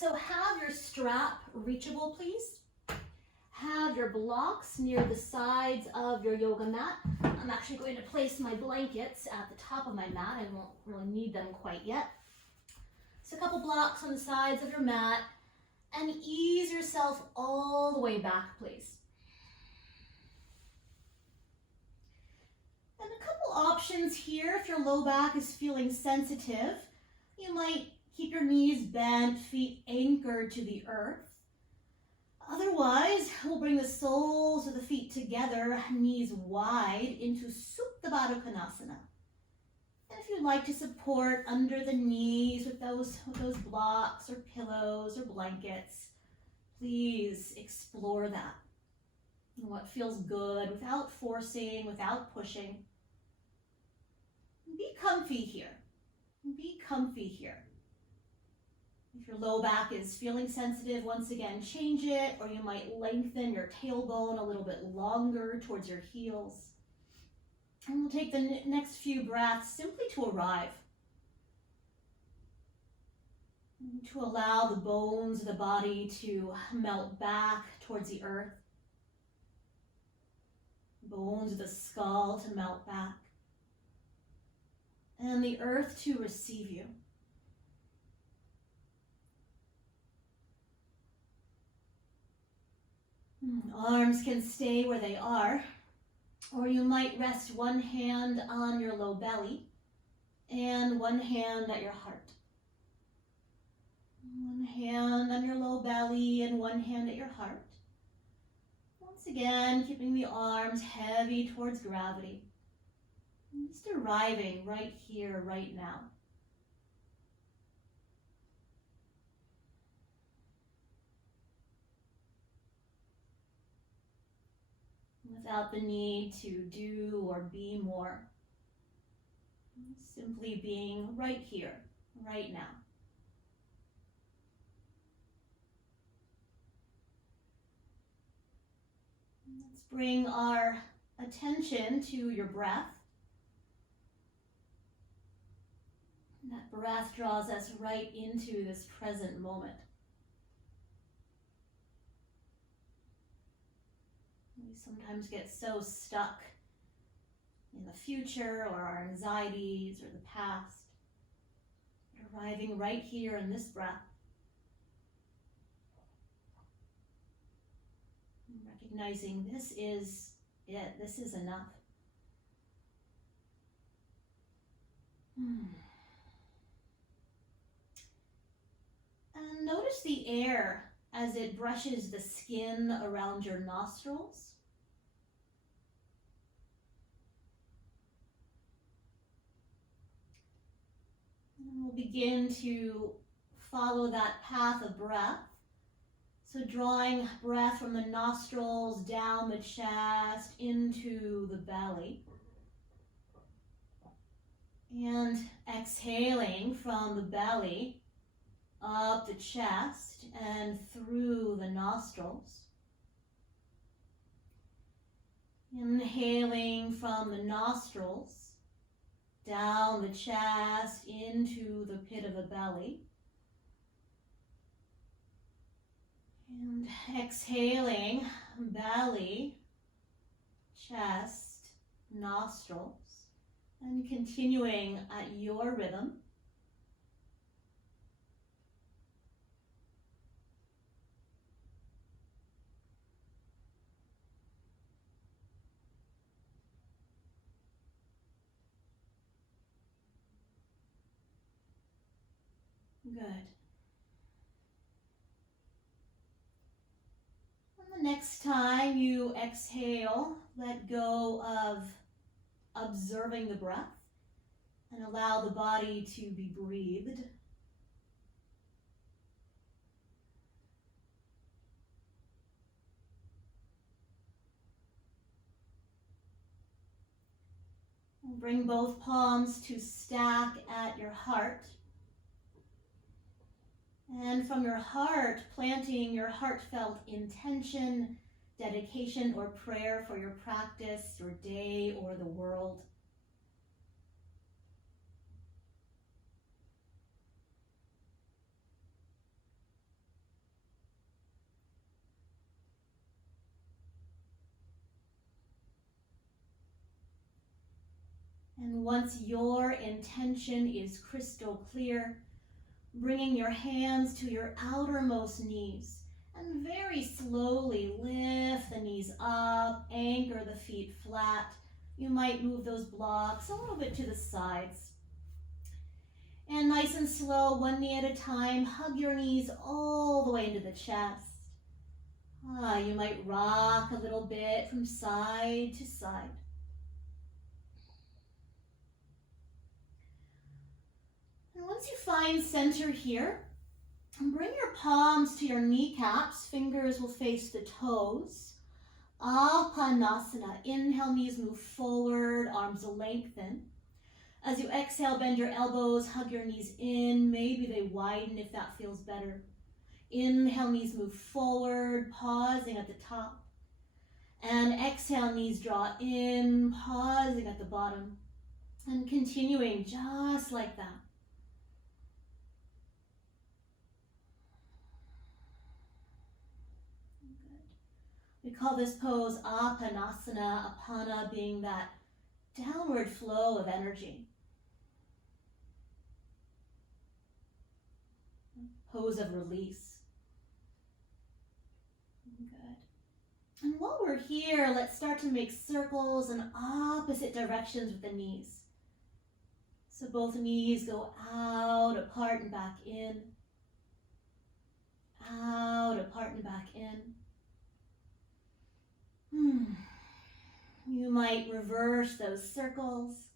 So have your strap reachable, please. Have your blocks near the sides of your yoga mat. I'm actually going to place my blankets at the top of my mat. I won't really need them quite yet. So a couple blocks on the sides of your mat, and ease yourself all the way back, please. And a couple options here. If your low back is feeling sensitive, you might keep your knees bent, feet anchored to the earth. Otherwise, we'll bring the soles of the feet together, knees wide, into Supta Baddha Konasana. And if you'd like to support under the knees with those blocks or pillows or blankets, please explore that. And what feels good without forcing, without pushing. Be comfy here. Be comfy here. If your low back is feeling sensitive, once again, change it, or you might lengthen your tailbone a little bit longer towards your heels. And we'll take the next few breaths simply to arrive. To allow the bones of the body to melt back towards the earth. Bones of the skull to melt back. And the earth to receive you. Arms can stay where they are, or you might rest one hand on your low belly and one hand at your heart. One hand on your low belly and one hand at your heart. Once again, keeping the arms heavy towards gravity. Just arriving right here, right now. Without the need to do or be more. Simply being right here, right now. Let's bring our attention to your breath. That breath draws us right into this present moment. We sometimes get so stuck in the future or our anxieties or the past. But arriving right here in this breath. And recognizing this is it, this is enough. And notice the air as it brushes the skin around your nostrils. And we'll begin to follow that path of breath. So drawing breath from the nostrils down the chest into the belly. And exhaling from the belly up the chest and through the nostrils. Inhaling from the nostrils down the chest into the pit of the belly. And exhaling, belly, chest, nostrils, and continuing at your rhythm. Good. And the next time you exhale, let go of observing the breath and allow the body to be breathed. Bring both palms to stack at your heart. And from your heart, planting your heartfelt intention, dedication, or prayer for your practice, your day, or the world. And once your intention is crystal clear, bringing your hands to your outermost knees and very slowly lift the knees up, anchor the feet flat. You might move those blocks a little bit to the sides. And nice and slow, one knee at a time, hug your knees all the way into the chest. You might rock a little bit from side to side. And once you find center here, bring your palms to your kneecaps. Fingers will face the toes. Apanasana. Inhale, knees move forward, arms lengthen. As you exhale, bend your elbows, hug your knees in. Maybe they widen if that feels better. Inhale, knees move forward, pausing at the top. And exhale, knees draw in, pausing at the bottom. And continuing just like that. We call this pose apanasana, apana being that downward flow of energy. Pose of release. Good. And while we're here, let's start to make circles in opposite directions with the knees. So both knees go out, apart, and back in. Out, apart, and back in. You might reverse those circles.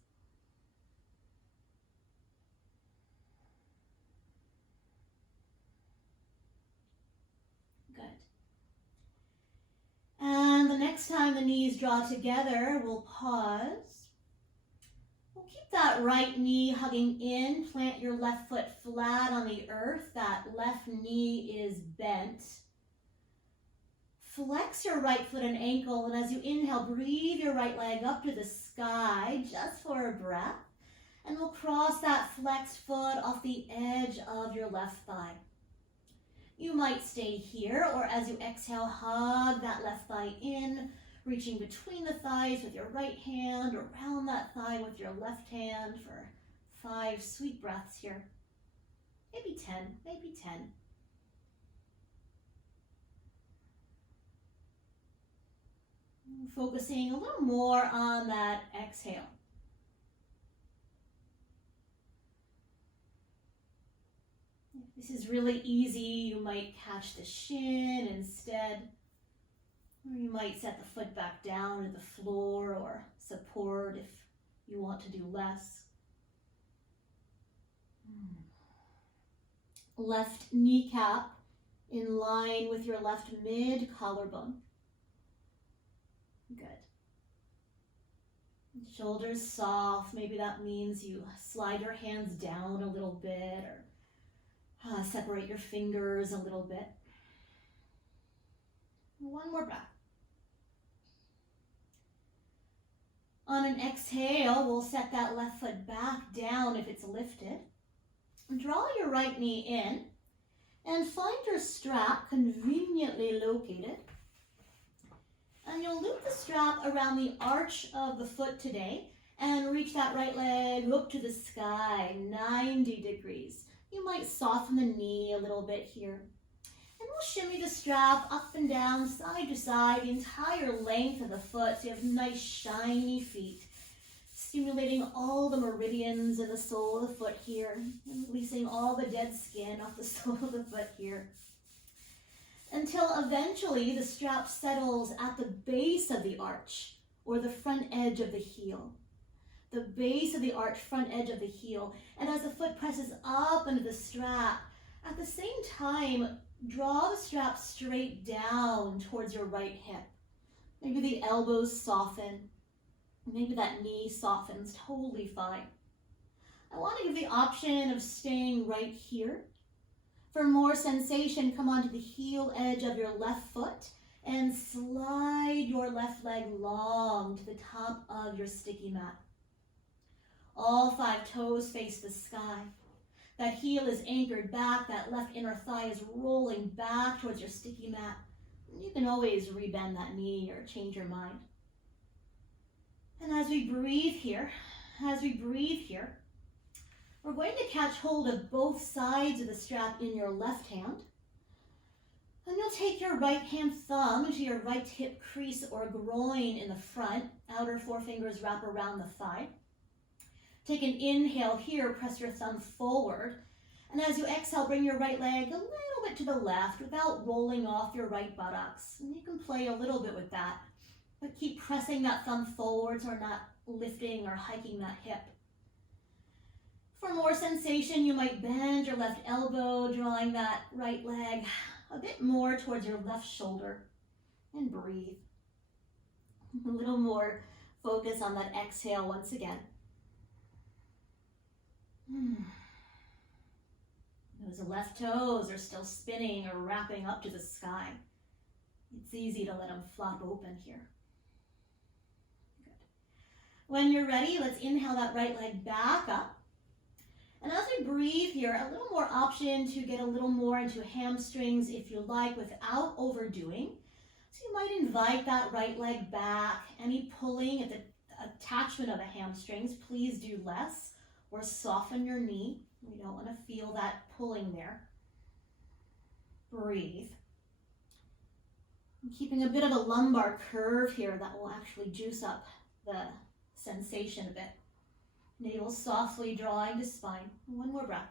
Good. And the next time the knees draw together, we'll pause. We'll keep that right knee hugging in. Plant your left foot flat on the earth. That left knee is bent. Flex your right foot and ankle, and as you inhale, breathe your right leg up to the sky just for a breath. And we'll cross that flexed foot off the edge of your left thigh. You might stay here, or as you exhale, hug that left thigh in, reaching between the thighs with your right hand, around that thigh with your left hand for 5 sweet breaths here. Maybe 10, maybe 10. Focusing a little more on that exhale. If this is really easy, you might catch the shin instead, or you might set the foot back down to the floor or support if you want to do less. Left kneecap in line with your left mid collarbone. Good. Shoulders soft. Maybe that means you slide your hands down a little bit or separate your fingers a little bit. One more breath. On an exhale, we'll set that left foot back down if it's lifted. Draw your right knee in and find your strap conveniently located. And you'll loop the strap around the arch of the foot today and reach that right leg up to the sky, 90 degrees. You might soften the knee a little bit here. And we'll shimmy the strap up and down, side to side, the entire length of the foot so you have nice shiny feet, stimulating all the meridians in the sole of the foot here, and releasing all the dead skin off the sole of the foot here. Until eventually the strap settles at the base of the arch or the front edge of the heel. The base of the arch, front edge of the heel. And as the foot presses up into the strap, at the same time, draw the strap straight down towards your right hip. Maybe the elbows soften. Maybe that knee softens, totally fine. I want to give the option of staying right here. For more sensation, come onto the heel edge of your left foot and slide your left leg long to the top of your sticky mat. All 5 toes face the sky. That heel is anchored back, that left inner thigh is rolling back towards your sticky mat. You can always rebend that knee or change your mind. And as we breathe here, As we breathe here, we're going to catch hold of both sides of the strap in your left hand. And you'll take your right hand thumb into your right hip crease or groin in the front. Outer forefingers wrap around the thigh. Take an inhale here, press your thumb forward. And as you exhale, bring your right leg a little bit to the left without rolling off your right buttocks. And you can play a little bit with that, but keep pressing that thumb forward so we're not lifting or hiking that hip. For more sensation, you might bend your left elbow, drawing that right leg a bit more towards your left shoulder, and breathe. A little more focus on that exhale once again. Those left toes are still spinning or wrapping up to the sky. It's easy to let them flop open here. Good. When you're ready, let's inhale that right leg back up. And as we breathe here, a little more option to get a little more into hamstrings if you like without overdoing. So you might invite that right leg back. Any pulling at the attachment of the hamstrings, please do less, or soften your knee. We don't want to feel that pulling there. Breathe. I'm keeping a bit of a lumbar curve here that will actually juice up the sensation a bit. Navel softly drawing to spine. One more breath.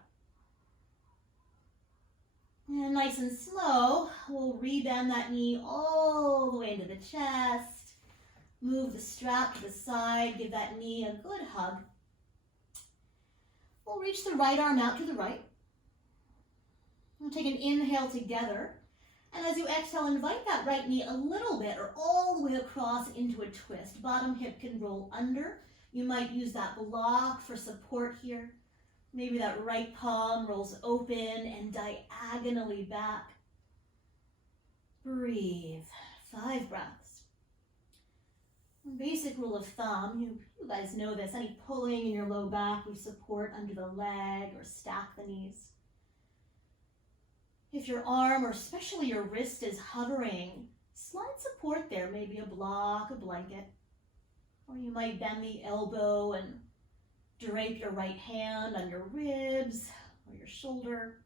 And nice and slow, we'll rebend that knee all the way into the chest. Move the strap to the side, give that knee a good hug. We'll reach the right arm out to the right. We'll take an inhale together. And as you exhale, invite that right knee a little bit or all the way across into a twist. Bottom hip can roll under. You might use that block for support here. Maybe that right palm rolls open and diagonally back. Breathe. 5 breaths. Basic rule of thumb, you guys know this, any pulling in your low back, we support under the leg or stack the knees. If your arm or especially your wrist is hovering, slight support there, maybe a block, a blanket. Or you might bend the elbow and drape your right hand on your ribs or your shoulder.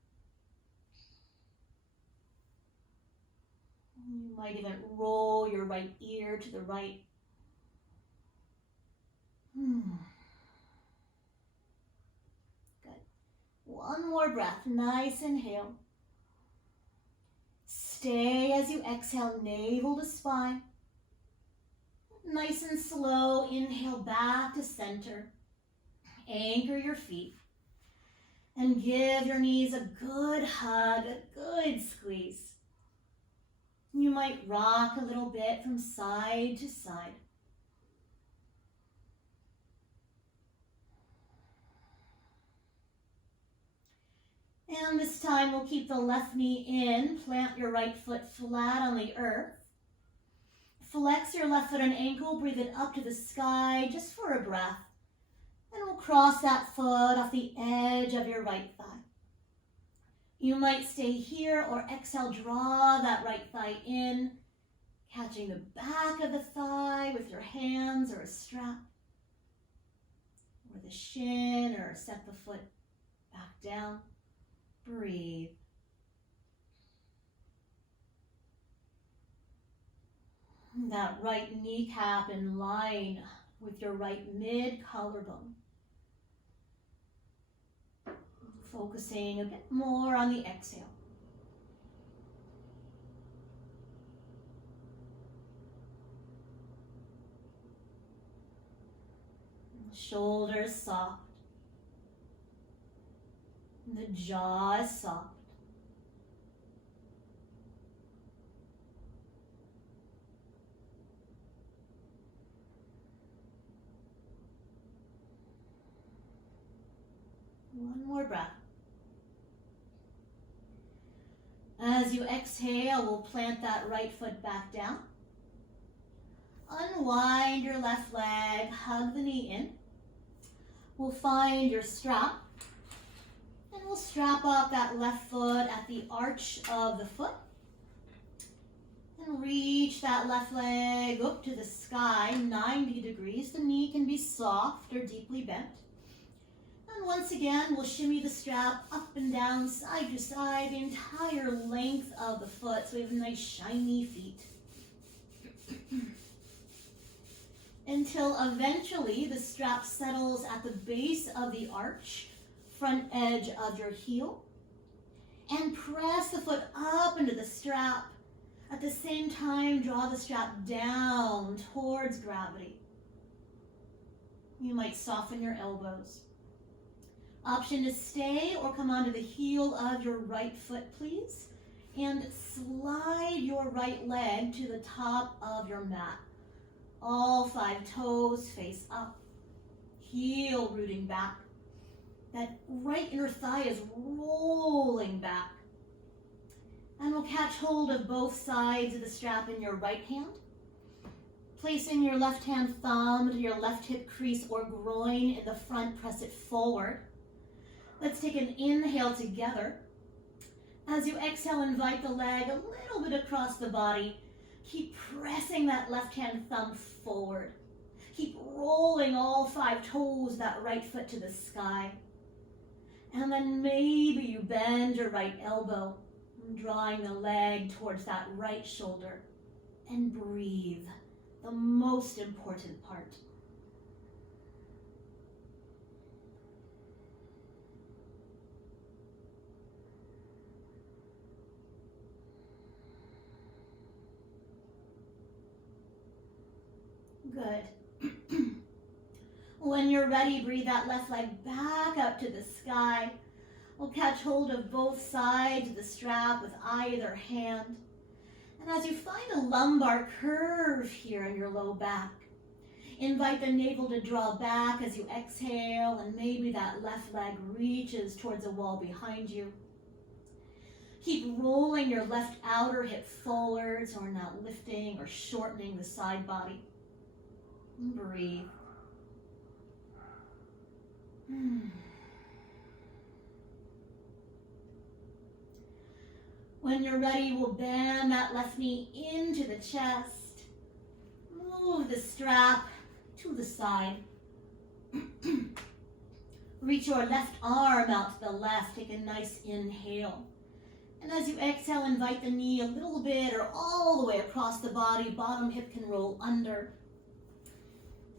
You might even roll your right ear to the right. Good. One more breath. Nice inhale. Stay as you exhale, navel to spine. Nice and slow, inhale back to center. Anchor your feet. And give your knees a good hug, a good squeeze. You might rock a little bit from side to side. And this time we'll keep the left knee in, plant your right foot flat on the earth. Flex your left foot and ankle, breathe it up to the sky just for a breath. And we'll cross that foot off the edge of your right thigh. You might stay here or exhale, draw that right thigh in, catching the back of the thigh with your hands or a strap, or the shin, or set the foot back down. Breathe. That right kneecap in line with your right mid collarbone. Focusing a bit more on the exhale. Shoulders soft. The jaw is soft. One more breath. As you exhale, we'll plant that right foot back down. Unwind your left leg, hug the knee in. We'll find your strap, and we'll strap up that left foot at the arch of the foot. And reach that left leg up to the sky, 90 degrees. The knee can be soft or deeply bent. And once again, we'll shimmy the strap up and down, side to side, the entire length of the foot, so we have nice shiny feet. Until eventually the strap settles at the base of the arch, front edge of your heel. And press the foot up into the strap. At the same time, draw the strap down towards gravity. You might soften your elbows. Option to stay or come onto the heel of your right foot, please. And slide your right leg to the top of your mat. All 5 toes face up. Heel rooting back. That right inner thigh is rolling back. And we'll catch hold of both sides of the strap in your right hand. Placing your left hand thumb to your left hip crease or groin in the front, press it forward. Let's take an inhale together. As you exhale, invite the leg a little bit across the body. Keep pressing that left hand thumb forward. Keep rolling all 5 toes, that right foot to the sky. And then maybe you bend your right elbow, drawing the leg towards that right shoulder. And breathe, the most important part. Good. When you're ready, breathe that left leg back up to the sky. We'll catch hold of both sides of the strap with either hand. And as you find a lumbar curve here in your low back, invite the navel to draw back as you exhale, and maybe that left leg reaches towards a wall behind you. Keep rolling your left outer hip forward so we're not lifting or shortening the side body. Breathe. When you're ready, we'll bend that left knee into the chest. Move the strap to the side. Reach your left arm out to the left. Take a nice inhale. And as you exhale, invite the knee a little bit or all the way across the body. Bottom hip can roll under.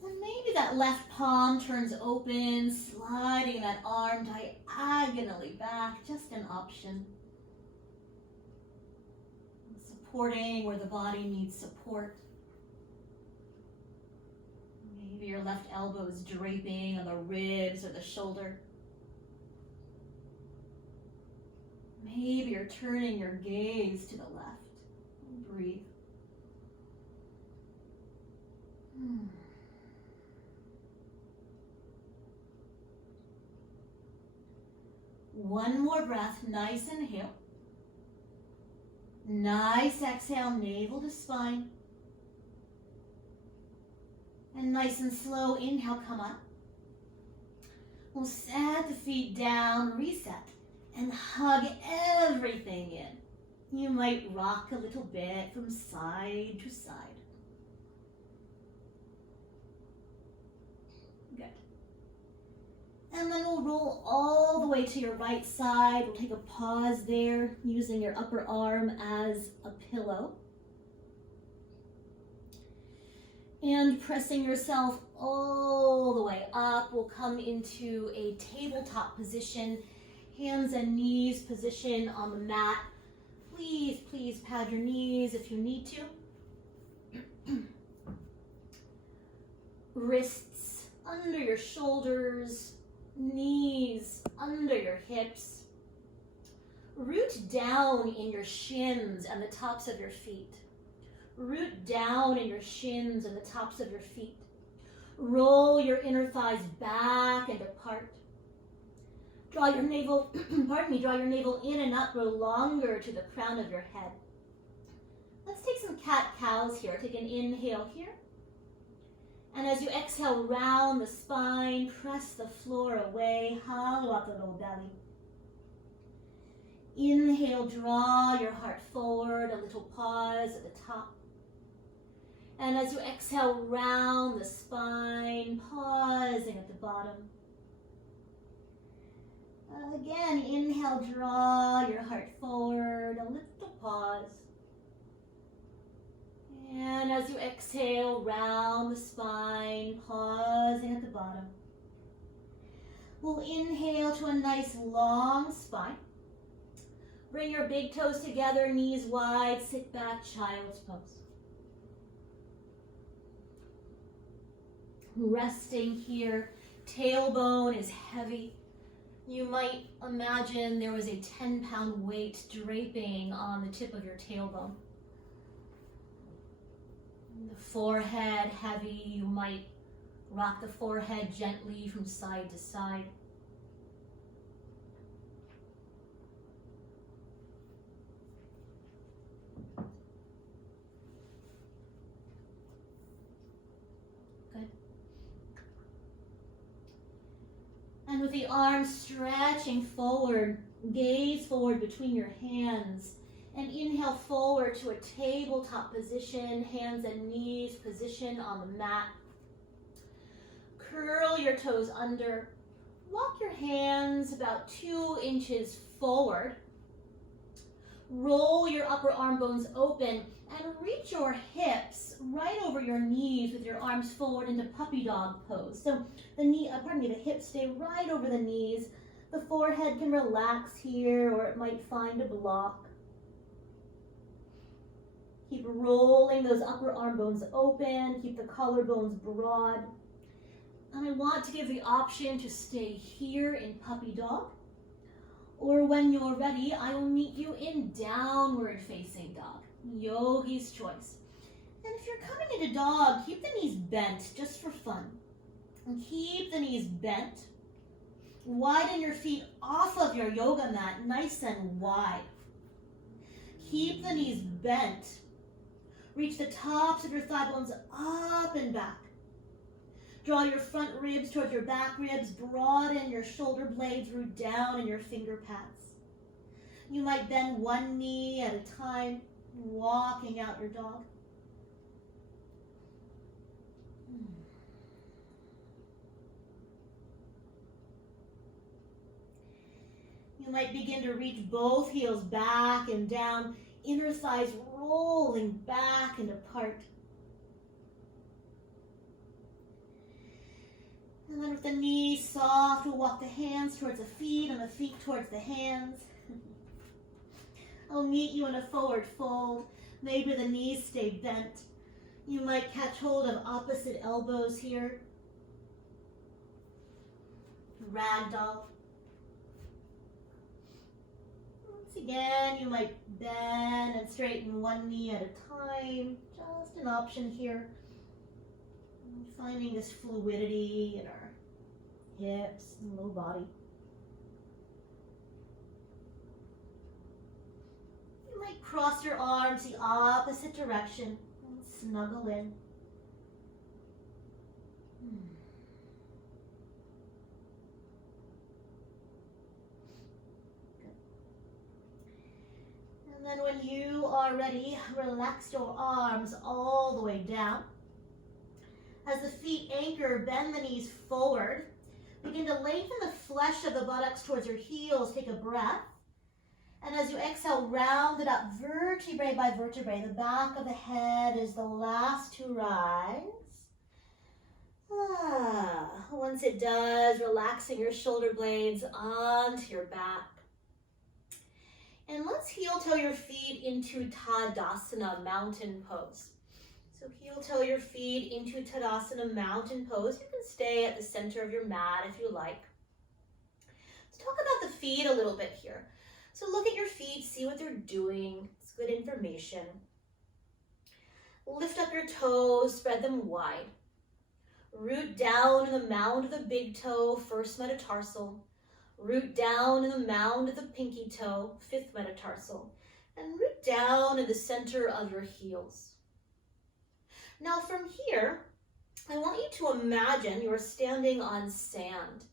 And maybe that left palm turns open, sliding that arm diagonally back, just an option. Supporting where the body needs support. Maybe your left elbow is draping on the ribs or the shoulder. Maybe you're turning your gaze to the left. Breathe. One more breath, nice inhale. Nice exhale, navel to spine. And nice and slow, inhale, come up. We'll set the feet down, reset, and hug everything in. You might rock a little bit from side to side. Good. And then we'll roll all the way to your right side. We'll take a pause there, using your upper arm as a pillow. And pressing yourself all the way up, we'll come into a tabletop position, hands and knees position on the mat. Please pad your knees if you need to. Wrists under your shoulders, knees under your hips. Root down in your shins and the tops of your feet. Root down in your shins and the tops of your feet. Roll your inner thighs back and apart. Draw your navel, draw your navel in and up, grow longer to the crown of your head. Let's take some cat-cows here. Take an inhale here. And as you exhale, round the spine, press the floor away, hollow out the low belly. Inhale, draw your heart forward, a little pause at the top. And as you exhale, round the spine, pausing at the bottom. Again, inhale, draw your heart forward, a little pause. And as you exhale, round the spine, pausing at the bottom. We'll inhale to a nice long spine. Bring your big toes together, knees wide, sit back, child's pose. Resting here, tailbone is heavy. You might imagine there was a 10-pound weight draping on the tip of your tailbone. The forehead heavy, you might rock the forehead gently from side to side. Good. And with the arms stretching forward, gaze forward between your hands. And inhale forward to a tabletop position, hands and knees position on the mat. Curl your toes under. Walk your hands about 2 inches forward. Roll your upper arm bones open and reach your hips right over your knees with your arms forward into puppy dog pose. So the hips stay right over the knees. The forehead can relax here, or it might find a block. Keep rolling those upper arm bones open. Keep the collarbones broad. And I want to give the option to stay here in puppy dog. Or when you're ready, I will meet you in downward facing dog. Yogi's choice. And if you're coming into dog, keep the knees bent just for fun. And keep the knees bent. Widen your feet off of your yoga mat, nice and wide. Keep the knees bent. Reach the tops of your thigh bones up and back. Draw your front ribs towards your back ribs. Broaden your shoulder blades, root down in your finger pads. You might bend one knee at a time, walking out your dog. You might begin to reach both heels back and down, inner thighs rolling back and apart. And then with the knees soft, we'll walk the hands towards the feet and the feet towards the hands. I'll meet you in a forward fold. Maybe the knees stay bent. You might catch hold of opposite elbows here. Ragdoll. Once again, you might bend and straighten one knee at a time. Just an option here. Finding this fluidity in our hips and low body. You might cross your arms the opposite direction and snuggle in. Good. And then when you are ready, relax your arms all the way down. As the feet anchor, bend the knees forward. Begin to lengthen the flesh of the buttocks towards your heels. Take a breath. And as you exhale, round it up vertebrae by vertebrae. The back of the head is the last to rise. Once it does, relaxing your shoulder blades onto your back. And let's heel toe your feet into Tadasana, mountain pose. So heel toe your feet into Tadasana, mountain pose. You can stay at the center of your mat if you like. Let's talk about the feet a little bit here. So look at your feet, see what they're doing. It's good information. Lift up your toes, spread them wide. Root down in the mound of the big toe, first metatarsal. Root down in the mound of the pinky toe, fifth metatarsal. And root down in the center of your heels. Now from here, I want you to imagine you're standing on sand.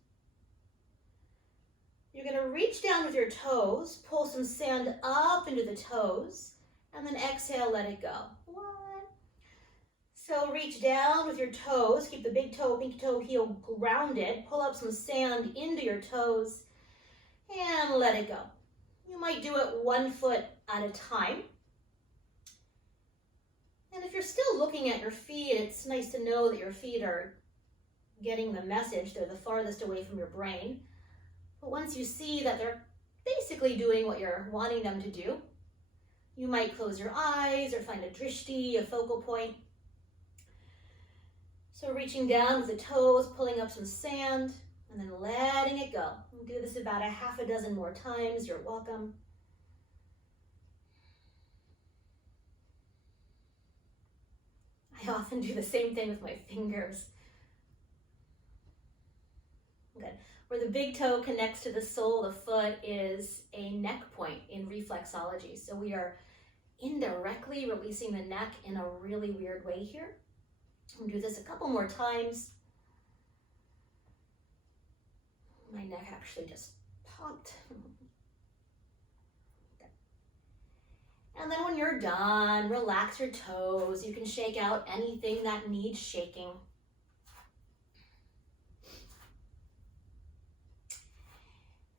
You're going to reach down with your toes, pull some sand up into the toes, and then exhale, let it go. 1. So reach down with your toes, keep the big toe, pinky toe, heel grounded, pull up some sand into your toes, and let it go. You might do it 1 foot at a time. And if you're still looking at your feet, it's nice to know that your feet are getting the message. They're the farthest away from your brain. But once you see that they're basically doing what you're wanting them to do, you might close your eyes or find a drishti, a focal point. So reaching down with the toes, pulling up some sand, and then letting it go. We'll do this about a half a dozen more times. You're welcome. I often do the same thing with my fingers. Good. Where the big toe connects to the sole of the foot is a neck point in reflexology. So we are indirectly releasing the neck in a really weird way here. We'll do this a couple more times. My neck actually just popped. Okay. And then when you're done, relax your toes. You can shake out anything that needs shaking.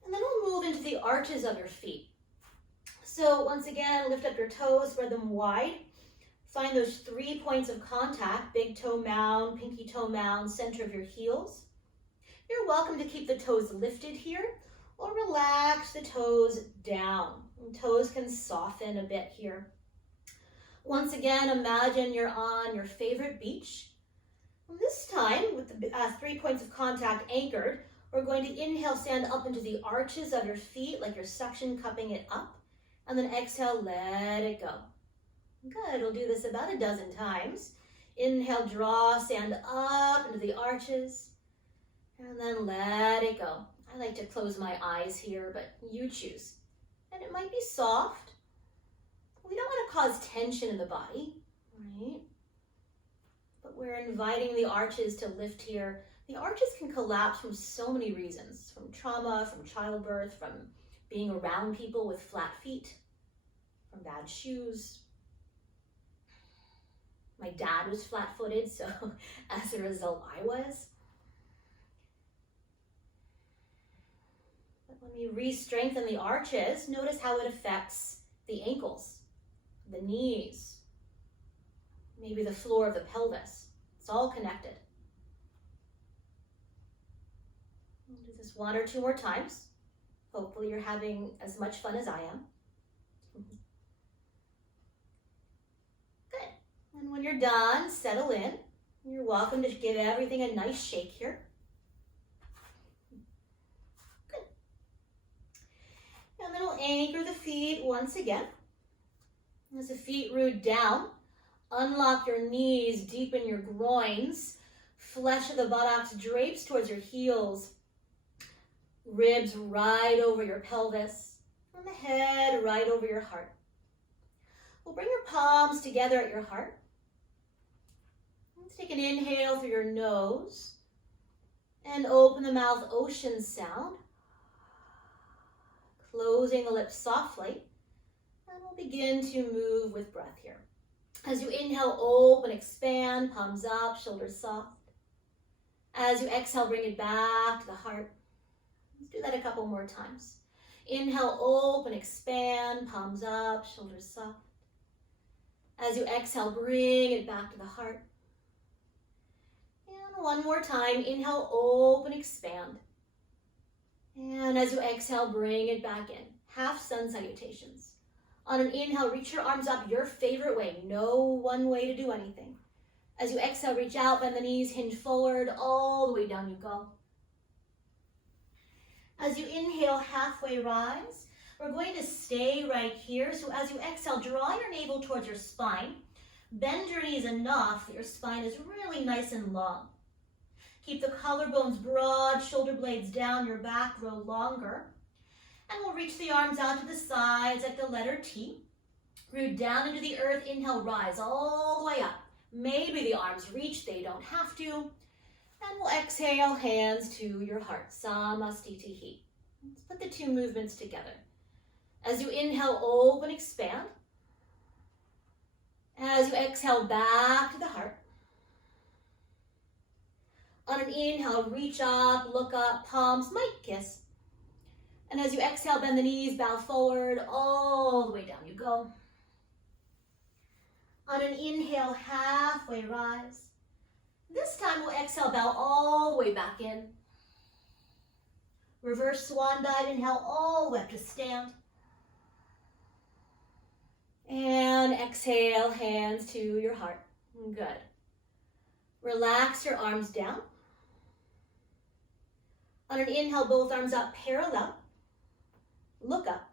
And then we'll move into the arches of your feet. So once again, lift up your toes, spread them wide. Find those 3 points of contact, big toe mound, pinky toe mound, center of your heels. You're welcome to keep the toes lifted here or relax the toes down. And toes can soften a bit here. Once again, imagine you're on your favorite beach. And this time, with the 3 points of contact anchored, we're going to inhale, stand up into the arches of your feet like you're suction cupping it up. And then exhale, let it go. Good, we'll do this about a dozen times. Inhale, draw, stand up into the arches, and then let it go. I like to close my eyes here, but you choose. And it might be soft. We don't want to cause tension in the body, right? But we're inviting the arches to lift here. The arches can collapse from so many reasons, from trauma, from childbirth, from being around people with flat feet, from bad shoes. My dad was flat-footed, so as a result, I was. But when we re-strengthen the arches, notice how it affects the ankles, the knees, maybe the floor of the pelvis. It's all connected. We'll do this 1 or 2 more times. Hopefully you're having as much fun as I am. Good. And when you're done, settle in. You're welcome to give everything a nice shake here. Good. And then we'll anchor the feet once again. As the feet root down, unlock your knees, deepen your groins. Flesh of the buttocks drapes towards your heels. Ribs right over your pelvis. And the head right over your heart. We'll bring your palms together at your heart. Let's take an inhale through your nose. And open the mouth, ocean sound. Closing the lips softly. And we'll begin to move with breath here. As you inhale, open, expand, palms up, shoulders soft. As you exhale, bring it back to the heart. Let's do that a couple more times. Inhale, open, expand, palms up, shoulders soft. As you exhale, bring it back to the heart. And one more time. Inhale, open, expand. And as you exhale, bring it back in. Half sun salutations. On an inhale, reach your arms up your favorite way. No one way to do anything. As you exhale, reach out, bend the knees, hinge forward, all the way down you go. As you inhale, halfway rise. We're going to stay right here. So as you exhale, draw your navel towards your spine. Bend your knees enough that your spine is really nice and long. Keep the collarbones broad, shoulder blades down, your back grow longer. And we'll reach the arms out to the sides like the letter T. Root down into the earth, inhale, rise all the way up. Maybe the arms reach, they don't have to. And we'll exhale, hands to your heart, Samastitihi. Let's put the two movements together. As you inhale, open, expand. As you exhale, back to the heart. On an inhale, reach up, look up, palms might kiss. And as you exhale, bend the knees, bow forward, all the way down you go. On an inhale, halfway rise. This time we'll exhale, bow all the way back in. Reverse swan dive, inhale all the way up to stand. And exhale, hands to your heart. Good. Relax your arms down. On an inhale, both arms up parallel. Look up.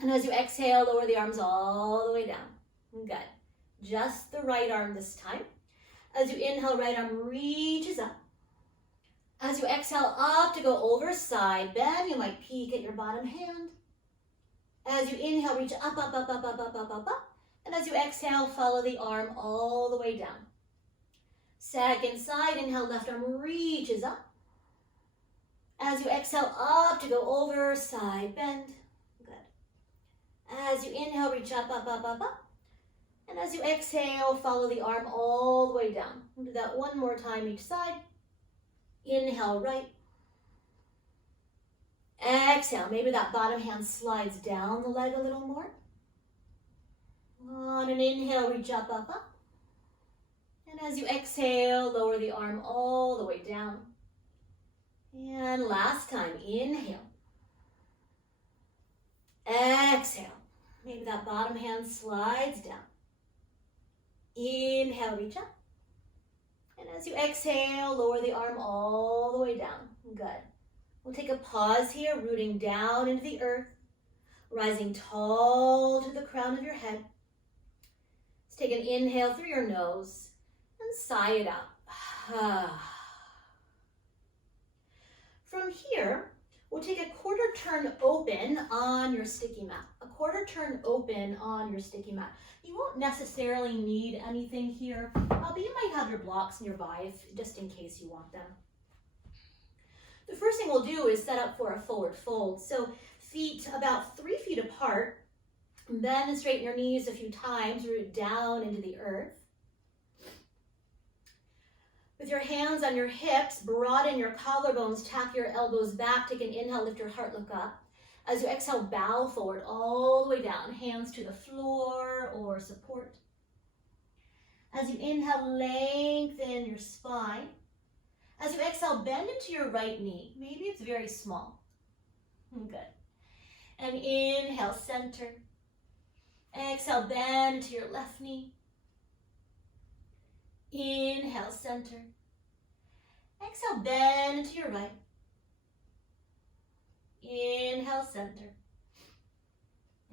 And as you exhale, lower the arms all the way down. Good. Just the right arm this time. As you inhale, right arm reaches up. As you exhale, up to go over side bend. You might peek at your bottom hand. As you inhale, reach up, up, up, up, up, up, up, up, up. And as you exhale, follow the arm all the way down. Second side, inhale, left arm reaches up. As you exhale, up to go over, side bend. Good. As you inhale, reach up, up, up, up, up. And as you exhale, follow the arm all the way down. We'll do that one more time each side. Inhale, right. Exhale, maybe that bottom hand slides down the leg a little more. On an inhale, reach up, up, up. And as you exhale, lower the arm all the way down. And last time, inhale. Exhale, maybe that bottom hand slides down. Inhale, reach up. And as you exhale, lower the arm all the way down. Good. We'll take a pause here, rooting down into the earth, rising tall to the crown of your head. Let's take an inhale through your nose and sigh it out. From here, we'll take a quarter turn open on your sticky mat. A quarter turn open on your sticky mat. You won't necessarily need anything here, but you might have your blocks nearby just in case you want them. The first thing we'll do is set up for a forward fold. So feet about 3 feet apart, bend and straighten your knees a few times, root down into the earth. With your hands on your hips, broaden your collarbones, tap your elbows back, take an inhale, lift your heart, look up. As you exhale, bow forward all the way down, hands to the floor or support. As you inhale, lengthen your spine. As you exhale, bend into your right knee. Maybe it's very small. Good. And inhale, center. Exhale, bend to your left knee. Inhale, center. Exhale, bend to your right. Inhale, center.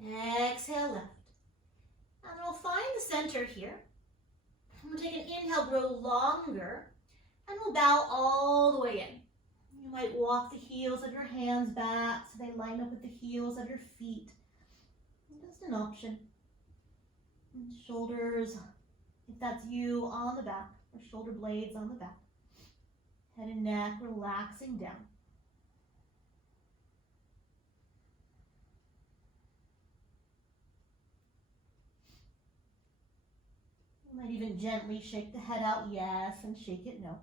Exhale, left. And we'll find the center here. We'll take an inhale, grow longer, and we'll bow all the way in. You might walk the heels of your hands back so they line up with the heels of your feet. Just an option. And shoulders, if that's you, on the back, or shoulder blades on the back. Head and neck relaxing down. You might even gently shake the head out, yes, and shake it, no.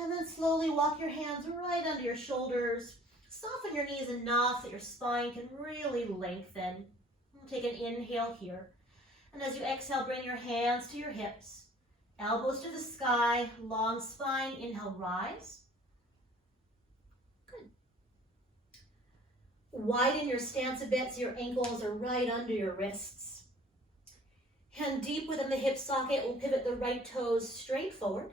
And then slowly walk your hands right under your shoulders. Soften your knees enough that your spine can really lengthen. We'll take an inhale here. And as you exhale, bring your hands to your hips. Elbows to the sky, long spine. Inhale, rise. Good. Widen your stance a bit so your ankles are right under your wrists. Hand deep within the hip socket. We'll pivot the right toes straight forward.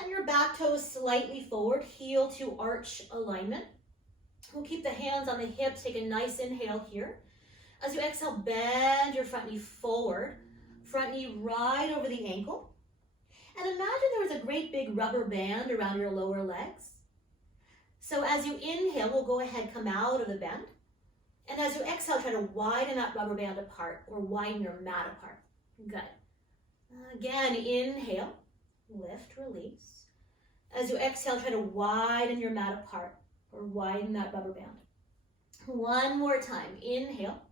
And your back toes slightly forward, heel to arch alignment. We'll keep the hands on the hips. Take a nice inhale here. As you exhale, bend your front knee forward. Front knee right over the ankle. And imagine there was a great big rubber band around your lower legs. So as you inhale, we'll go ahead, come out of the bend. And as you exhale, try to widen that rubber band apart or widen your mat apart. Good. Again, inhale, lift, release. As you exhale, try to widen your mat apart or widen that rubber band. One more time, inhale.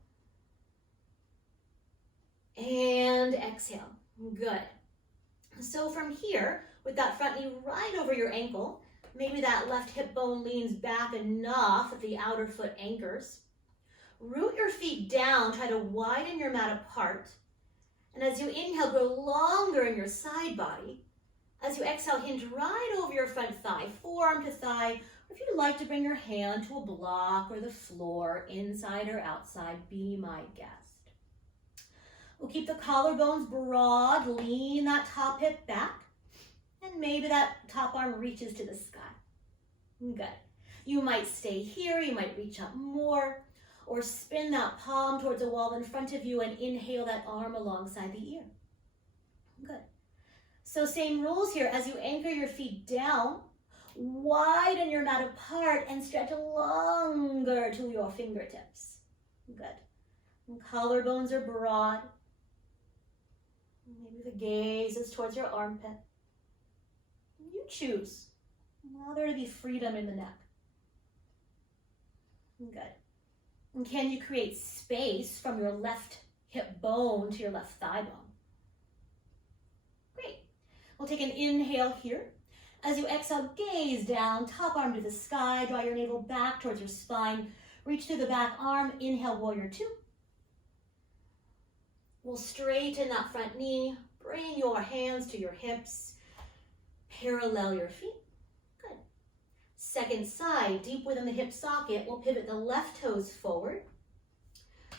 And exhale, good. So from here, with that front knee right over your ankle, maybe that left hip bone leans back enough that the outer foot anchors. Root your feet down, try to widen your mat apart. And as you inhale, grow longer in your side body. As you exhale, hinge right over your front thigh, forearm to thigh, or if you'd like to bring your hand to a block or the floor, inside or outside, be my guest. We'll keep the collarbones broad, lean that top hip back, and maybe that top arm reaches to the sky. Good. You might stay here, you might reach up more, or spin that palm towards a wall in front of you and inhale that arm alongside the ear. Good. So same rules here. As you anchor your feet down, widen your mat apart and stretch longer to your fingertips. Good. And collarbones are broad. Maybe the gaze is towards your armpit. You choose. Allow there to be freedom in the neck. Good. And can you create space from your left hip bone to your left thigh bone? Great. We'll take an inhale here. As you exhale, gaze down, top arm to the sky, draw your navel back towards your spine, reach through the back arm, inhale, warrior two. We'll straighten that front knee, bring your hands to your hips, parallel your feet. Good. Second side, deep within the hip socket, we'll pivot the left toes forward,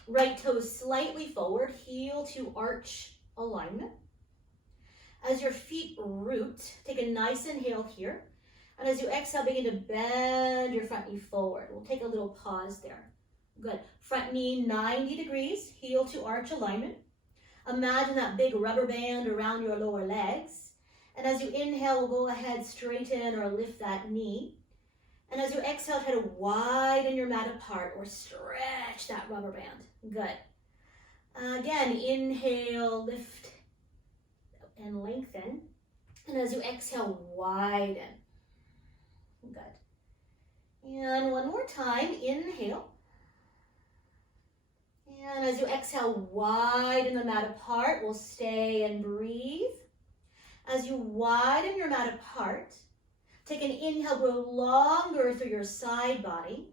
right toes slightly forward, heel to arch alignment. As your feet root, take a nice inhale here, and as you exhale, begin to bend your front knee forward. We'll take a little pause there. Good. Front knee 90 degrees, heel to arch alignment. Imagine that big rubber band around your lower legs. And as you inhale, we'll go ahead, straighten or lift that knee. And as you exhale, try to widen your mat apart or stretch that rubber band. Good. Again, inhale, lift and lengthen. And as you exhale, widen. Good. And one more time, inhale. And as you exhale, widen the mat apart. We'll stay and breathe. As you widen your mat apart, take an inhale, grow longer through your side body.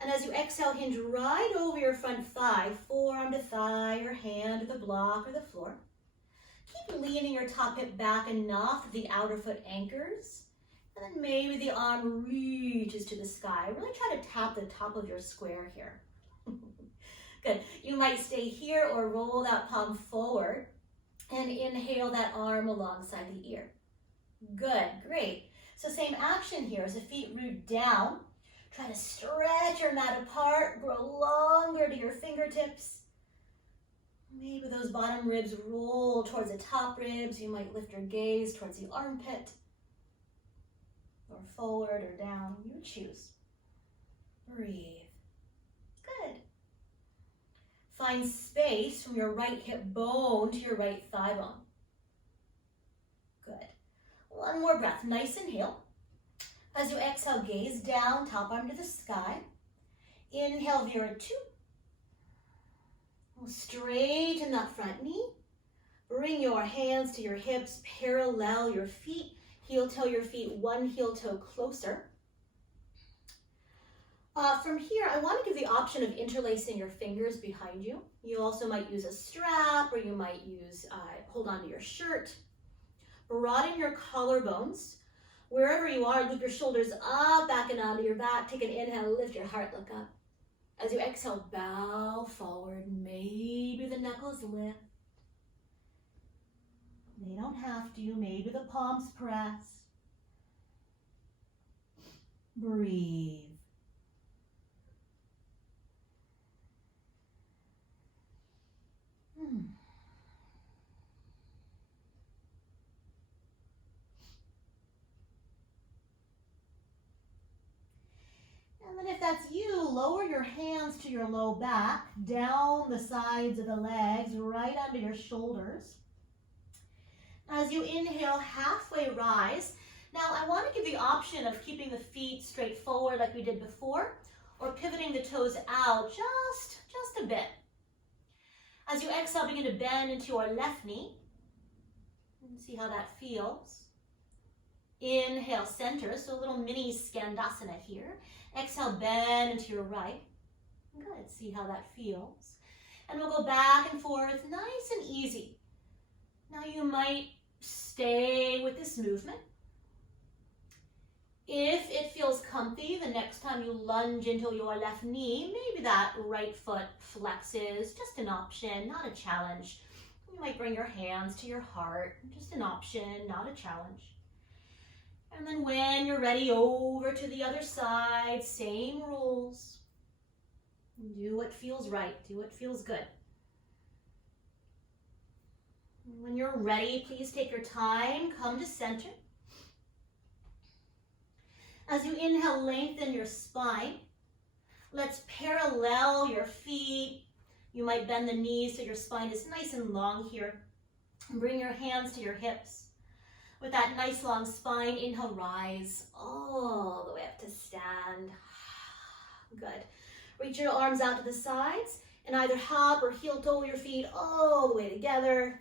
And as you exhale, hinge right over your front thigh, forearm to thigh, or hand to the block or the floor. Keep leaning your top hip back enough that the outer foot anchors. And then maybe the arm reaches to the sky. Really try to tap the top of your square here. Good. You might stay here or roll that palm forward and inhale that arm alongside the ear. Good, great. So same action here. As the feet root down, try to stretch your mat apart, grow longer to your fingertips. Maybe those bottom ribs roll towards the top ribs. You might lift your gaze towards the armpit, or forward or down. You choose. Breathe. Good. Find space from your right hip bone to your right thigh bone. Good. One more breath. Nice inhale. As you exhale, gaze down, top arm to the sky. Inhale, Vira 2. We'll straighten that front knee. Bring your hands to your hips, parallel your feet. Heel toe your feet, one heel toe closer. From here, I want to give the option of interlacing your fingers behind you. You also might use a strap, or you might use, hold on to your shirt. Broaden your collarbones. Wherever you are, loop your shoulders up, back and onto your back. Take an inhale, lift your heart, look up. As you exhale, bow forward. Maybe the knuckles lift. They don't have to. Maybe the palms press. Breathe. And then if that's you, lower your hands to your low back, down the sides of the legs, right under your shoulders. As you inhale, halfway rise. Now I want to give the option of keeping the feet straight forward like we did before, or pivoting the toes out just a bit. As you exhale, begin to bend into your left knee. And see how that feels. Inhale, center, so a little mini Skandasana here. Exhale, bend into your right. Good, see how that feels. And we'll go back and forth, nice and easy. Now you might stay with this movement. If it feels comfy, the next time you lunge into your left knee, maybe that right foot flexes, just an option, not a challenge. You might bring your hands to your heart, just an option, not a challenge. And then when you're ready, over to the other side, same rules. Do what feels right, do what feels good. When you're ready, please take your time, come to center. As you inhale, lengthen your spine. Let's parallel your feet. You might bend the knees so your spine is nice and long here. Bring your hands to your hips. With that nice long spine, inhale, rise all the way up to stand. Good. Reach your arms out to the sides and either hop or heel toe your feet all the way together.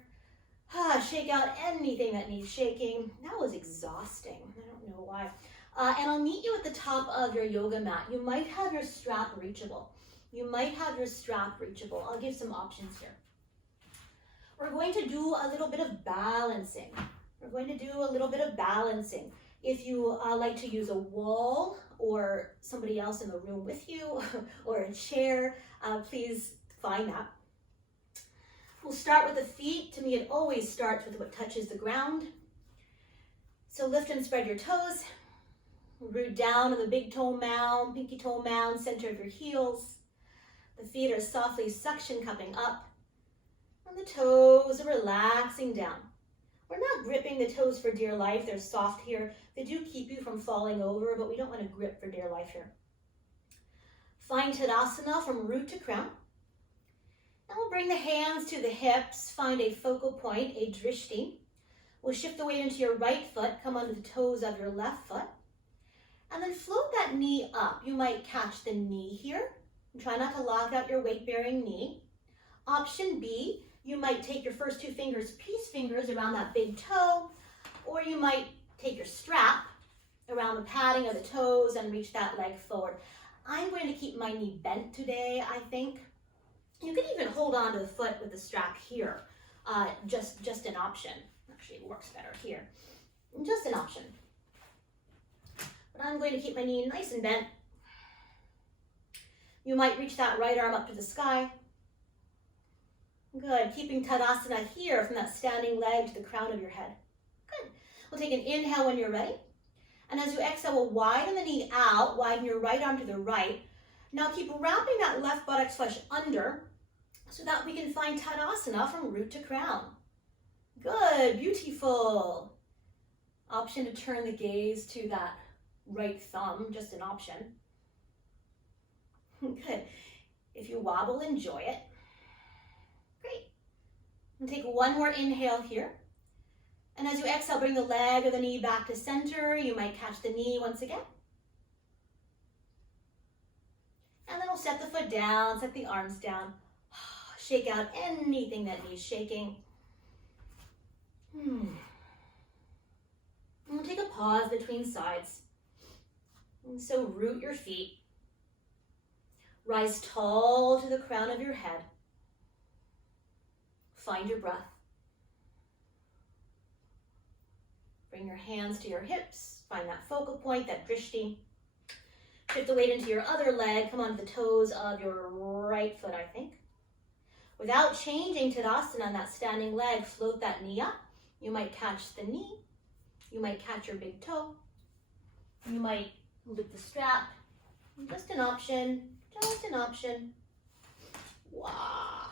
Shake out anything that needs shaking. That was exhausting. I don't know why. And I'll meet you at the top of your yoga mat. You might have your strap reachable. I'll give some options here. We're going to do a little bit of balancing. If you like to use a wall or somebody else in the room with you or a chair, please find that. We'll start with the feet. To me, it always starts with what touches the ground. So lift and spread your toes. Root down to the big toe mound, pinky toe mound, center of your heels. The feet are softly suction cupping up. And the toes are relaxing down. We're not gripping the toes for dear life. They're soft here. They do keep you from falling over, but we don't want to grip for dear life here. Find Tadasana from root to crown. And we'll bring the hands to the hips. Find a focal point, a drishti. We'll shift the weight into your right foot. Come onto the toes of your left foot. And then float that knee up. You might catch the knee here. Try not to lock out your weight-bearing knee. Option B, you might take your first two fingers, peace fingers, around that big toe, or you might take your strap around the padding of the toes and reach that leg forward. I'm going to keep my knee bent today, I think. You can even hold on to the foot with the strap here. Just an option. Actually, it works better here. Just an option. But I'm going to keep my knee nice and bent. You might reach that right arm up to the sky. Good. Keeping Tadasana here from that standing leg to the crown of your head. Good. We'll take an inhale when you're ready. And as you exhale, we'll widen the knee out, widen your right arm to the right. Now keep wrapping that left buttocks flesh under so that we can find Tadasana from root to crown. Good. Beautiful. Option to turn the gaze to that right thumb, just an option. Good. If you wobble, enjoy it. Great. And take one more inhale here. And as you exhale, bring the leg or the knee back to center. You might catch the knee once again. And then we'll set the foot down, set the arms down. Shake out anything that needs shaking. And we'll take a pause between sides. And so root your feet. Rise tall to the crown of your head. Find your breath. Bring your hands to your hips. Find that focal point, that drishti. Shift the weight into your other leg. Come onto the toes of your right foot, I think. Without changing Tadasana on that standing leg, float that knee up. You might catch the knee. You might catch your big toe. You might loop the strap. Just an option. Just an option. Wow.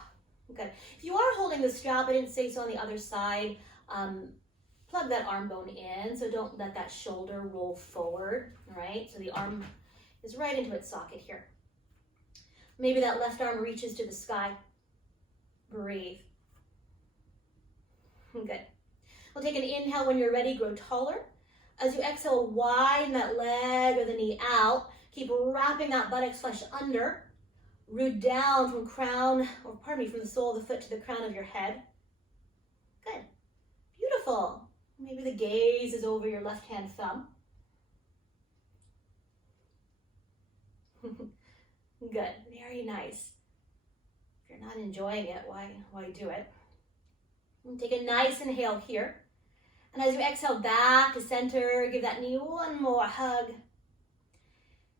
Okay. If you are holding the strap, I didn't say so on the other side, plug that arm bone in, so don't let that shoulder roll forward, all right? So the arm is right into its socket here. Maybe that left arm reaches to the sky. Breathe. Good. We'll take an inhale. When you're ready, grow taller. As you exhale, widen that leg or the knee out. Keep wrapping that buttocks flesh under. Root down from from the sole of the foot to the crown of your head. Good. Beautiful. Maybe the gaze is over your left hand thumb. Good. Very nice. If you're not enjoying it, why do it? And take a nice inhale here. And as you exhale back to center, give that knee one more hug.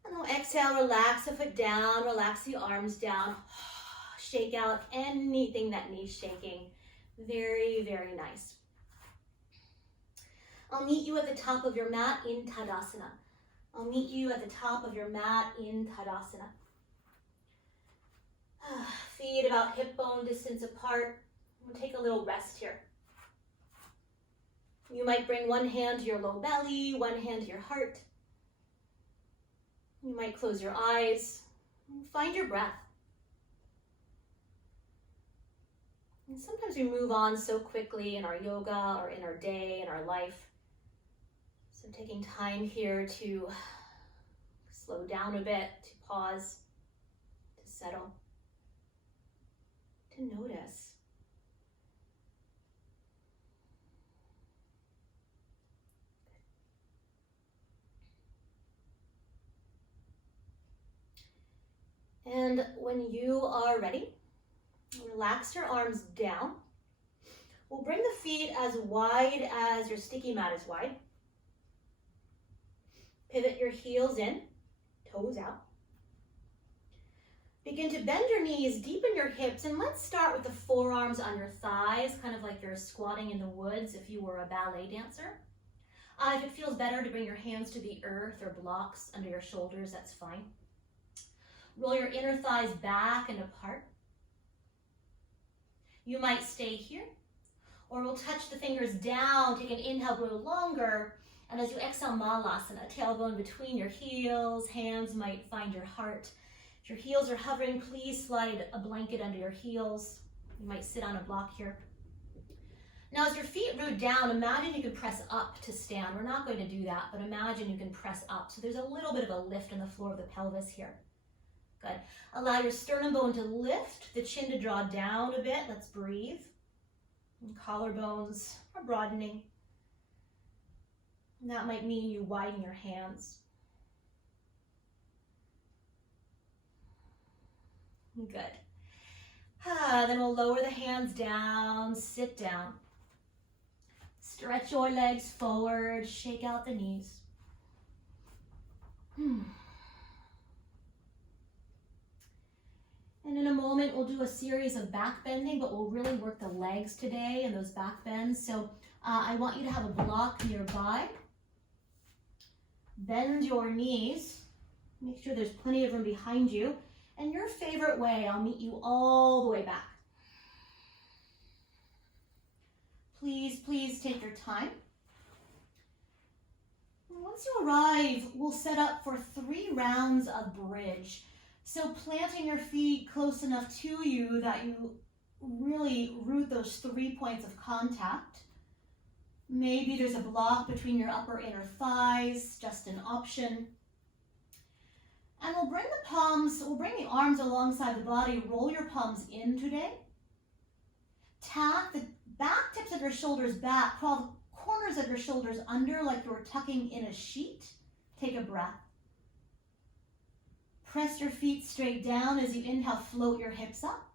And then exhale, relax the foot down, relax the arms down. Shake out anything that needs shaking. Very, very nice. I'll meet you at the top of your mat in Tadasana. I'll meet you at the top of your mat in Tadasana. Feet about hip bone distance apart. We'll take a little rest here. You might bring one hand to your low belly, one hand to your heart. You might close your eyes. Find your breath. And sometimes we move on so quickly in our yoga or in our day, in our life. So taking time here to slow down a bit, to pause, to settle, to notice. And when you are ready, relax your arms down. We'll bring the feet as wide as your sticky mat is wide. Pivot your heels in, toes out. Begin to bend your knees, deepen your hips, and let's start with the forearms on your thighs, kind of like you're squatting in the woods if you were a ballet dancer. If it feels better to bring your hands to the earth or blocks under your shoulders, that's fine. Roll your inner thighs back and apart. You might stay here, or we'll touch the fingers down, take an inhale, grow longer, and as you exhale, Malasana, tailbone between your heels, hands might find your heart. If your heels are hovering, please slide a blanket under your heels. You might sit on a block here. Now as your feet root down, imagine you can press up to stand. We're not going to do that, but imagine you can press up. So there's a little bit of a lift in the floor of the pelvis here. Good. Allow your sternum bone to lift, the chin to draw down a bit. Let's breathe. And collarbones are broadening. And that might mean you widen your hands. Good. Then we'll lower the hands down, sit down. Stretch your legs forward, shake out the knees. And in a moment, we'll do a series of back bending, but we'll really work the legs today and those back bends. So I want you to have a block nearby. Bend your knees. Make sure there's plenty of room behind you. And your favorite way, I'll meet you all the way back. Please, please take your time. Once you arrive, we'll set up for 3 rounds of bridge. So planting your feet close enough to you that you really root those 3 points of contact. Maybe there's a block between your upper inner thighs, just an option. And we'll bring the arms alongside the body, roll your palms in today. Tack the back tips of your shoulders back, crawl the corners of your shoulders under like you're tucking in a sheet. Take a breath. Press your feet straight down as you inhale, float your hips up.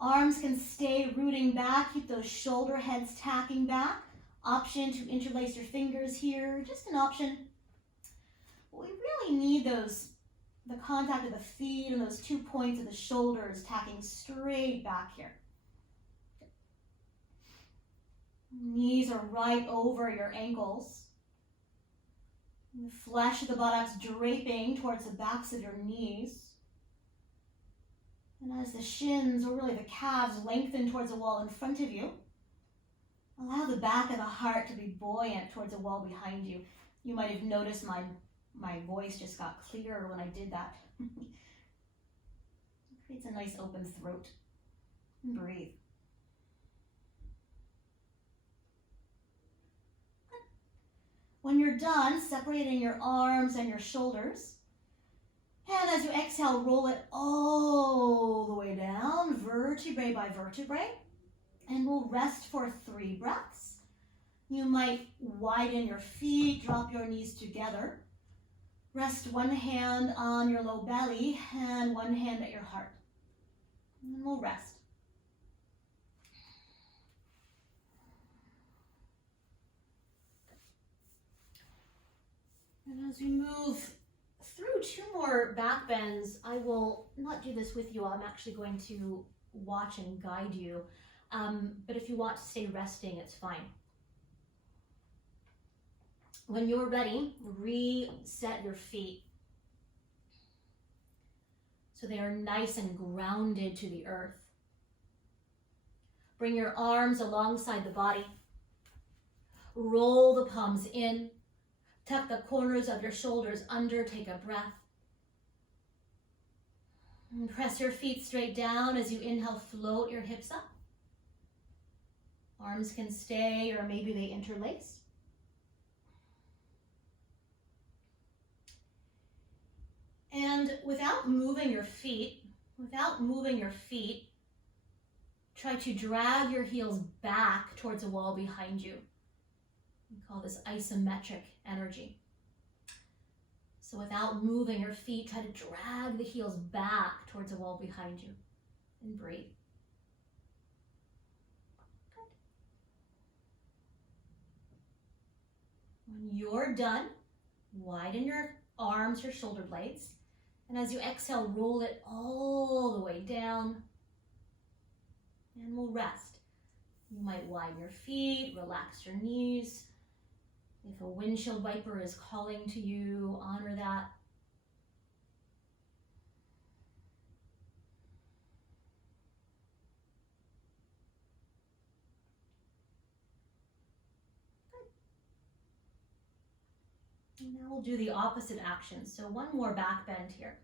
Arms can stay rooting back, keep those shoulder heads tacking back. Option to interlace your fingers here, just an option. We really need the contact of the feet and those 2 points of the shoulders tacking straight back here. Knees are right over your ankles. The flesh of the buttocks draping towards the backs of your knees. And as the shins, or really the calves, lengthen towards the wall in front of you, allow the back of the heart to be buoyant towards the wall behind you. You might have noticed my voice just got clearer when I did that. It creates a nice open throat. And breathe. When you're done separating your arms and your shoulders, and as you exhale, roll it all the way down, vertebrae by vertebrae, and we'll rest for 3 breaths. You might widen your feet, drop your knees together. Rest one hand on your low belly and one hand at your heart. And we'll rest. And as we move through 2 more back bends, I will not do this with you. I'm actually going to watch and guide you. But if you want to stay resting, it's fine. When you're ready, reset your feet so they are nice and grounded to the earth. Bring your arms alongside the body. Roll the palms in. Tuck the corners of your shoulders under. Take a breath. And press your feet straight down as you inhale. Float your hips up. Arms can stay, or maybe they interlace. And without moving your feet, try to drag your heels back towards a wall behind you. We call this isometric energy. So without moving your feet, try to drag the heels back towards a wall behind you. And breathe. Good. When you're done, widen your arms, your shoulder blades. And as you exhale, roll it all the way down. And we'll rest. You might widen your feet, relax your knees. If a windshield wiper is calling to you, honor that. Good. And now we'll do the opposite action. So one more back bend here.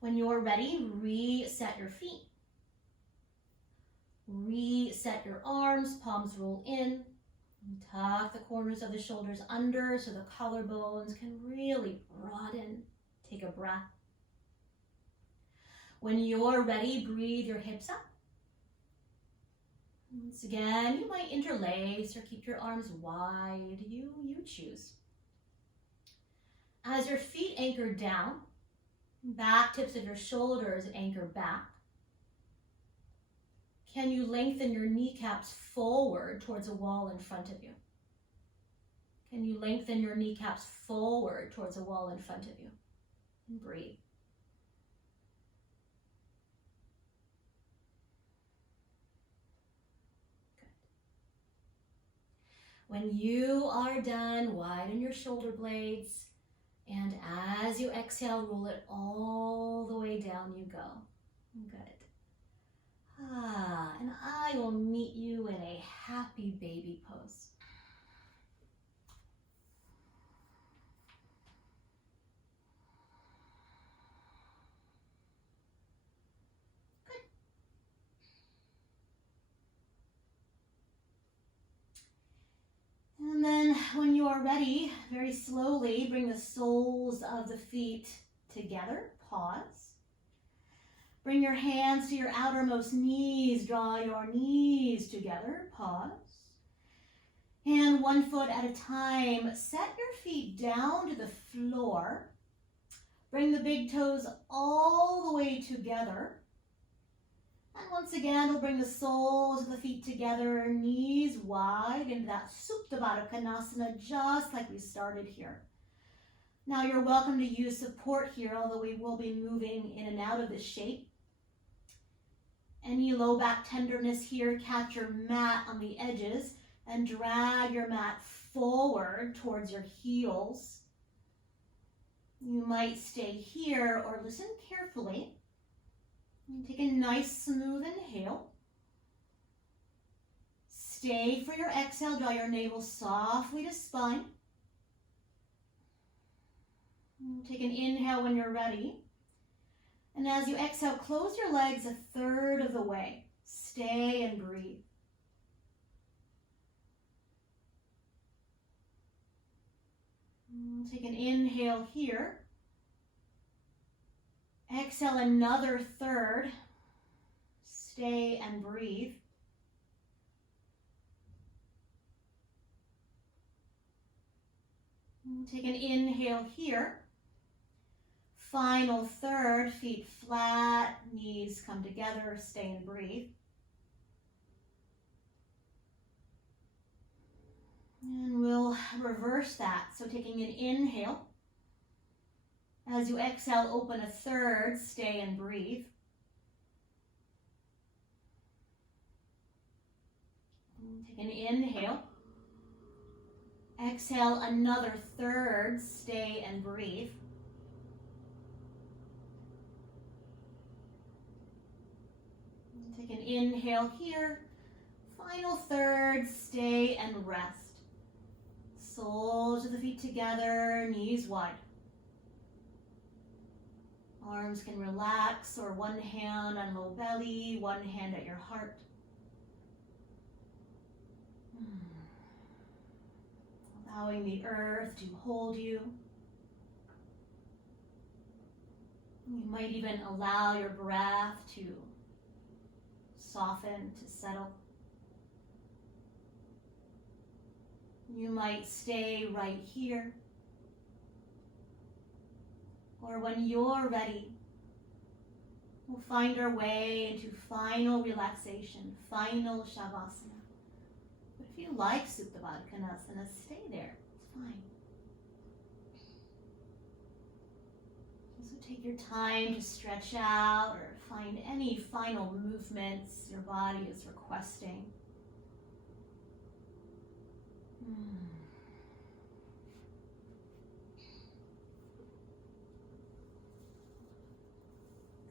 When you're ready, reset your feet. Reset your arms, palms roll in. Tuck the corners of the shoulders under so the collarbones can really broaden. Take a breath. When you're ready, breathe your hips up. Once again, you might interlace or keep your arms wide. You choose. As your feet anchor down, back tips of your shoulders anchor back. Can you lengthen your kneecaps forward towards a wall in front of you? Can you lengthen your kneecaps forward towards a wall in front of you? And breathe. Good. When you are done, widen your shoulder blades. And as you exhale, roll it all the way down you go. Good. And I will meet you in a happy baby pose. Good. And then when you are ready, very slowly bring the soles of the feet together. Pause. Bring your hands to your outermost knees. Draw your knees together. Pause. And one foot at a time, set your feet down to the floor. Bring the big toes all the way together. And once again, we'll bring the soles of the feet together, knees wide into that Supta Baddha Konasana, just like we started here. Now you're welcome to use support here, although we will be moving in and out of this shape. Any low back tenderness here, catch your mat on the edges and drag your mat forward towards your heels. You might stay here or listen carefully. And take a nice smooth inhale. Stay for your exhale, draw your navel softly to spine. And take an inhale when you're ready. And as you exhale, close your legs a third of the way. Stay and breathe. Take an inhale here. Exhale another third. Stay and breathe. Take an inhale here. Final third, feet flat, knees come together, stay and breathe. And we'll reverse that. So taking an inhale. As you exhale, open a third, stay and breathe. Take an inhale. Exhale another third, stay and breathe. Take an inhale here. Final third, stay and rest. Soles of the feet together, knees wide. Arms can relax, or one hand on low belly, one hand at your heart. Allowing the earth to hold you. You might even allow your breath to soften, to settle. You might stay right here. Or when you're ready, we'll find our way into final relaxation, final Shavasana. But if you like Supta Baddha Konasana, stay there. It's fine. So take your time to stretch out or find any final movements your body is requesting.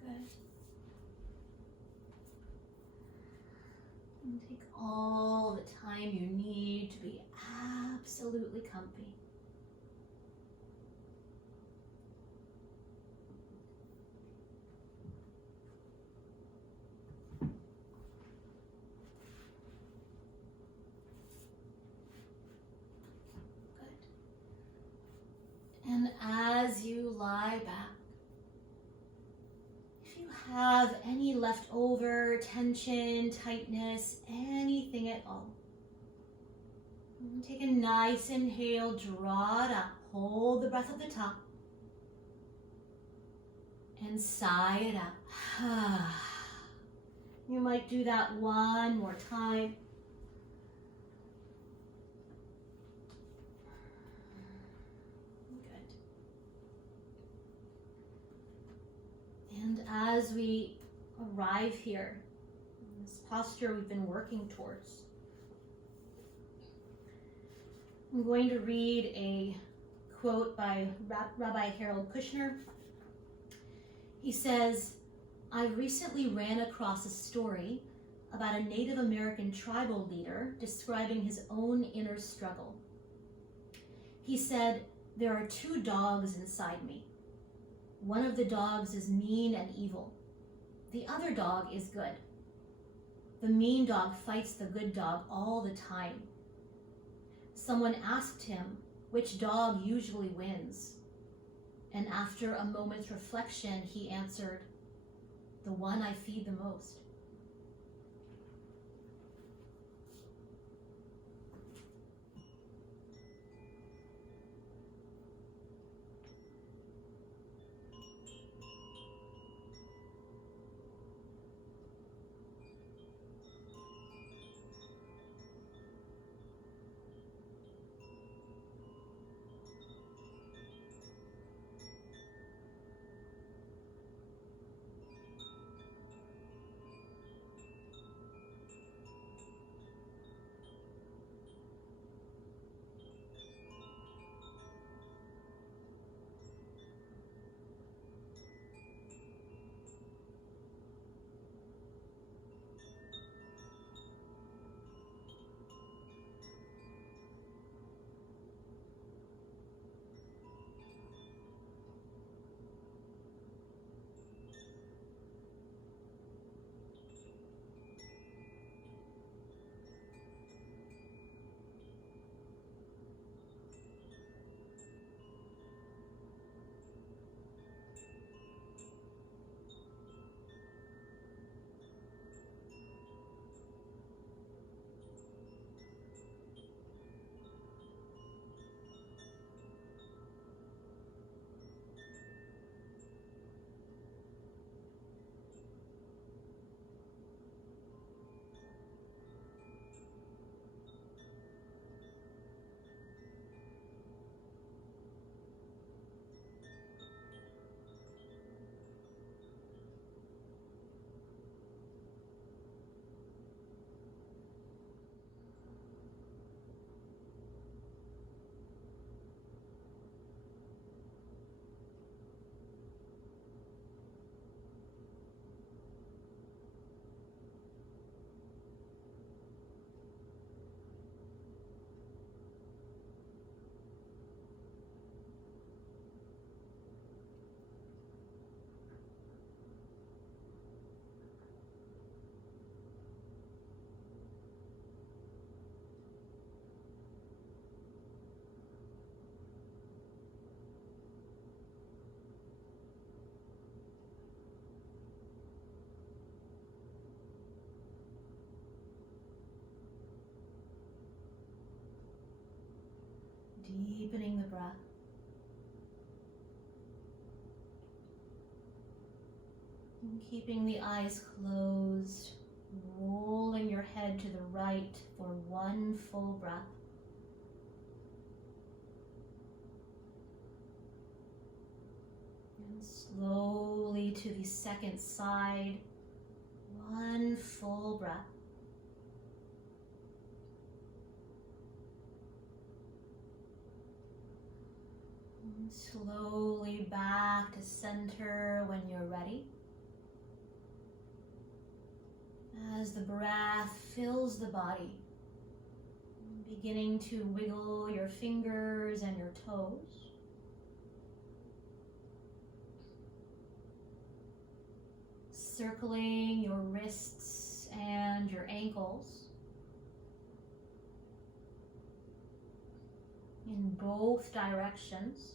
Good. And take all the time you need to be absolutely comfy. And as you lie back, if you have any leftover tension, tightness, anything at all, take a nice inhale, draw it up, hold the breath at the top, and sigh it out. You might do that one more time. And as we arrive here, in this posture we've been working towards, I'm going to read a quote by Rabbi Harold Kushner. He says, "I recently ran across a story about a Native American tribal leader describing his own inner struggle. He said, 'There are two dogs inside me. One of the dogs is mean and evil. The other dog is good. The mean dog fights the good dog all the time. Someone asked him which dog usually wins. And after a moment's reflection, he answered, the one I feed the most.'" Deepening the breath. And keeping the eyes closed, rolling your head to the right for one full breath. And slowly to the second side, one full breath. And slowly back to center when you're ready. As the breath fills the body, beginning to wiggle your fingers and your toes. Circling your wrists and your ankles in both directions.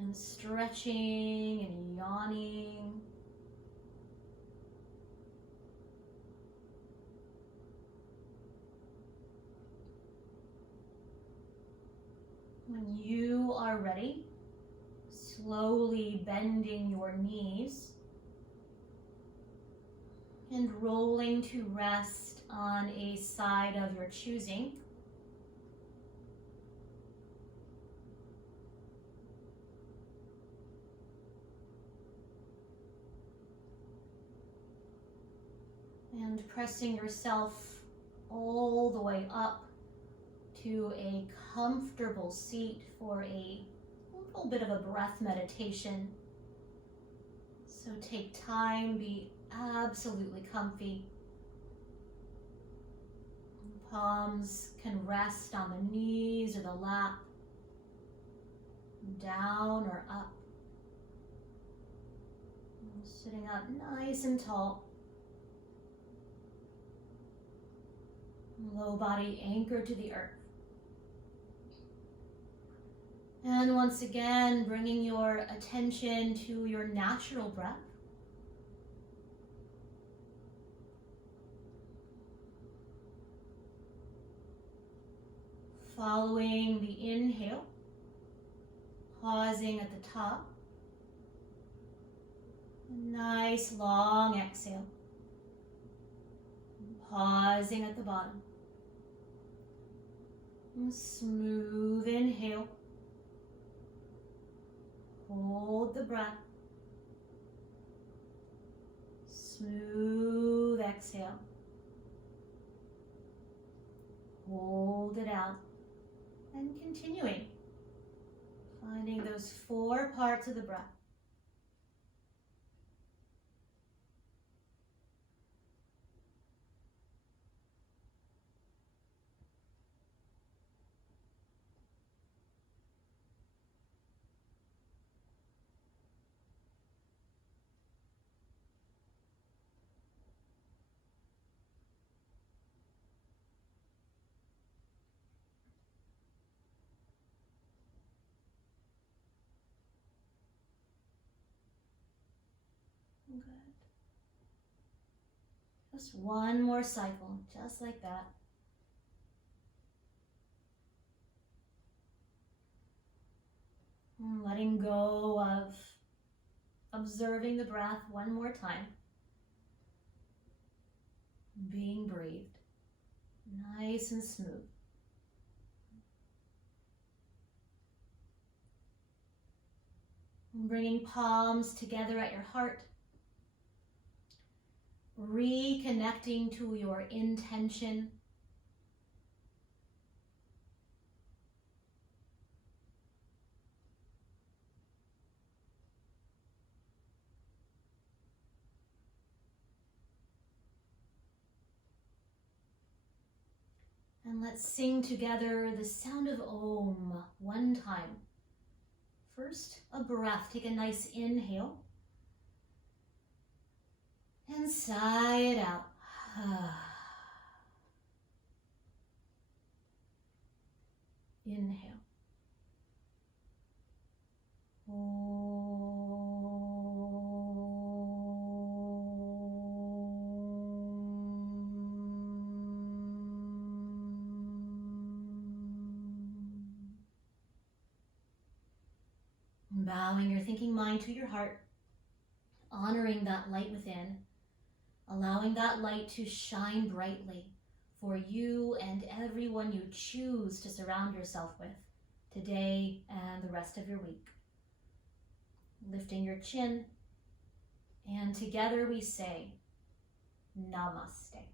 And stretching and yawning. When you are ready, slowly bending your knees and rolling to rest on a side of your choosing. And pressing yourself all the way up to a comfortable seat for a little bit of a breath meditation. So take time, be absolutely comfy. Palms can rest on the knees or the lap, down or up. And sitting up nice and tall. Low body anchored to the earth. And once again, bringing your attention to your natural breath. Following the inhale, pausing at the top. A nice long exhale. Pausing at the bottom. And smooth inhale. Hold the breath. Smooth exhale. Hold it out. And continuing. Finding those 4 parts of the breath. Good. Just one more cycle, just like that. And letting go of observing the breath one more time. Being breathed, nice and smooth. And bringing palms together at your heart. Reconnecting to your intention. And let's sing together the sound of Om one time. First, a breath. Take a nice inhale. And sigh it out. Inhale. Om. Bowing your thinking mind to your heart, honoring that light within, allowing that light to shine brightly for you and everyone you choose to surround yourself with today and the rest of your week. Lifting your chin, and together we say, Namaste.